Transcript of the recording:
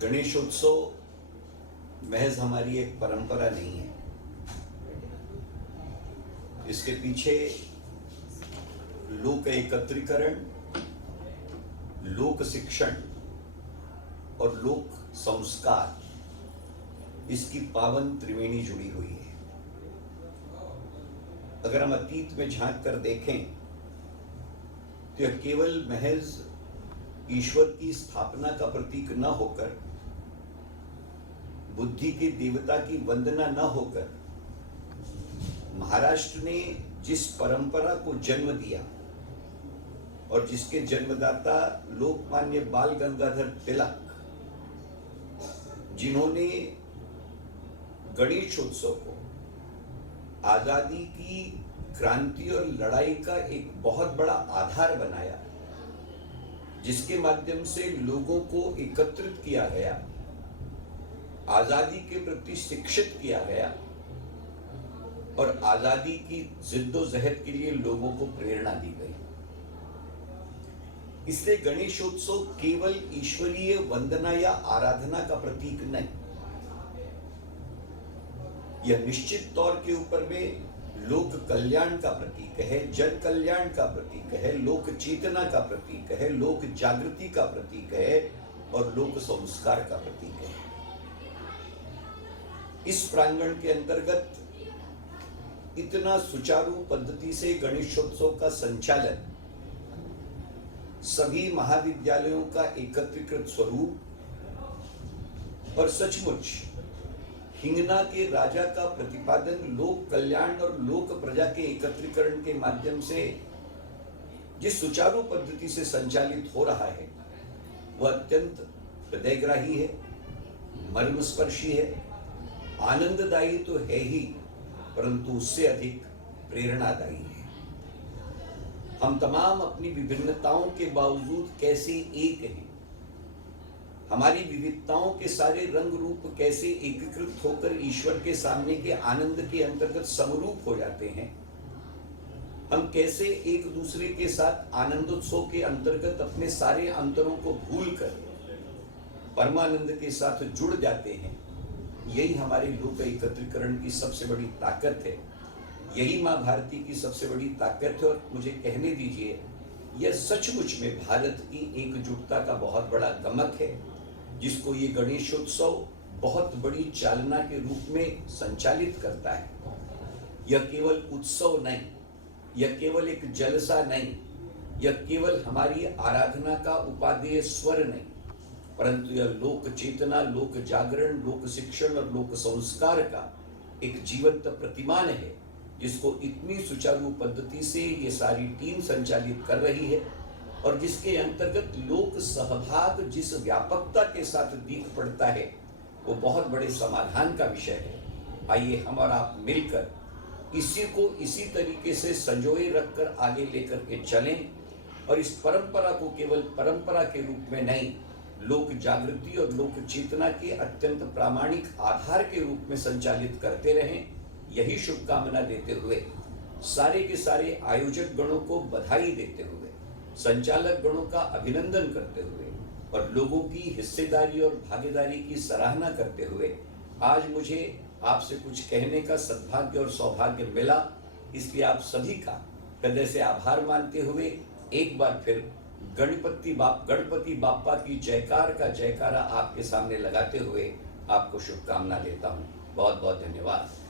गणेशोत्सव महज हमारी एक परंपरा नहीं है। इसके पीछे लोक एकत्रीकरण, लोक शिक्षण और लोक संस्कार, इसकी पावन त्रिवेणी जुड़ी हुई है। अगर हम अतीत में झांक कर देखें तो यह केवल महज ईश्वर की स्थापना का प्रतीक न होकर, बुद्धि के देवता की वंदना न होकर, महाराष्ट्र ने जिस परंपरा को जन्म दिया और जिसके जन्मदाता लोकमान्य बाल गंगाधर तिलक, जिन्होंने गणेशोत्सव को आजादी की क्रांति और लड़ाई का एक बहुत बड़ा आधार बनाया, जिसके माध्यम से लोगों को एकत्रित किया गया, आजादी के प्रति शिक्षित किया गया और आजादी की जिद्दोजहद के लिए लोगों को प्रेरणा दी गई। इसलिए गणेशोत्सव केवल ईश्वरीय वंदना या आराधना का प्रतीक नहीं, यह निश्चित तौर के ऊपर में लोक कल्याण का प्रतीक है, जन कल्याण का प्रतीक है, लोक चेतना का प्रतीक है, लोक जागृति का प्रतीक है और लोक संस्कार का प्रतीक है। इस प्रांगण के अंतर्गत इतना सुचारू पद्धति से गणेशोत्सव का संचालन, सभी महाविद्यालयों का एकत्रीकृत स्वरूप और सचमुच हिंगना के राजा का प्रतिपादन लोक कल्याण और लोक प्रजा के एकत्रीकरण के माध्यम से जिस सुचारू पद्धति से संचालित हो रहा है, वह अत्यंत हृदयग्राही है, मर्मस्पर्शी है, आनंददायी तो है ही, परंतु उससे अधिक प्रेरणादायी है। हम तमाम अपनी विभिन्नताओं के बावजूद कैसे एक हैं, हमारी विविधताओं के सारे रंग रूप कैसे एकीकृत होकर ईश्वर के सामने के आनंद के अंतर्गत समरूप हो जाते हैं, हम कैसे एक दूसरे के साथ आनंदोत्सव के अंतर्गत अपने सारे अंतरों को भूलकर परमानंद के साथ जुड़ जाते हैं, यही हमारे लोक एकत्रीकरण की सबसे बड़ी ताकत है। यही माँ भारती की सबसे बड़ी ताकत है। और मुझे कहने दीजिए, यह सचमुच में भारत की एकजुटता का बहुत बड़ा गमक है, जिसको ये गणेशोत्सव बहुत बड़ी चालना के रूप में संचालित करता है। यह केवल उत्सव नहीं, यह केवल एक जलसा नहीं, यह केवल हमारी आराधना का उपादेय स्वर नहीं, परंतु यह लोक चेतना, लोक जागरण, लोक शिक्षण और लोक संस्कार का एक जीवंत प्रतिमान है, जिसको इतनी सुचारू पद्धति से ये सारी टीम संचालित कर रही है और जिसके अंतर्गत लोक सहभाग जिस व्यापकता के साथ दिख पड़ता है, वो बहुत बड़े समाधान का विषय है। आइए हम और आप मिलकर इसी को इसी तरीके से संजोए रखकर आगे लेकर के चलें और इस परंपरा को केवल परंपरा के रूप में नहीं, लोक जागृति और लोक चेतना के अत्यंत प्रामाणिक आधार के रूप में संचालित करते रहें। यही शुभकामना देते हुए, सारे के सारे आयोजक गणों को बधाई देते हुए, संचालक गणों का अभिनंदन करते हुए और लोगों की हिस्सेदारी और भागीदारी की सराहना करते हुए, आज मुझे आपसे कुछ कहने का सद्भाग्य और सौभाग्य मिला। इसलिए आप सभी का हृदय से आभार मानते हुए एक बार फिर गणपति बाप्पा की जयकार का जयकारा आपके सामने लगाते हुए आपको शुभकामना देता हूँ। बहुत बहुत धन्यवाद।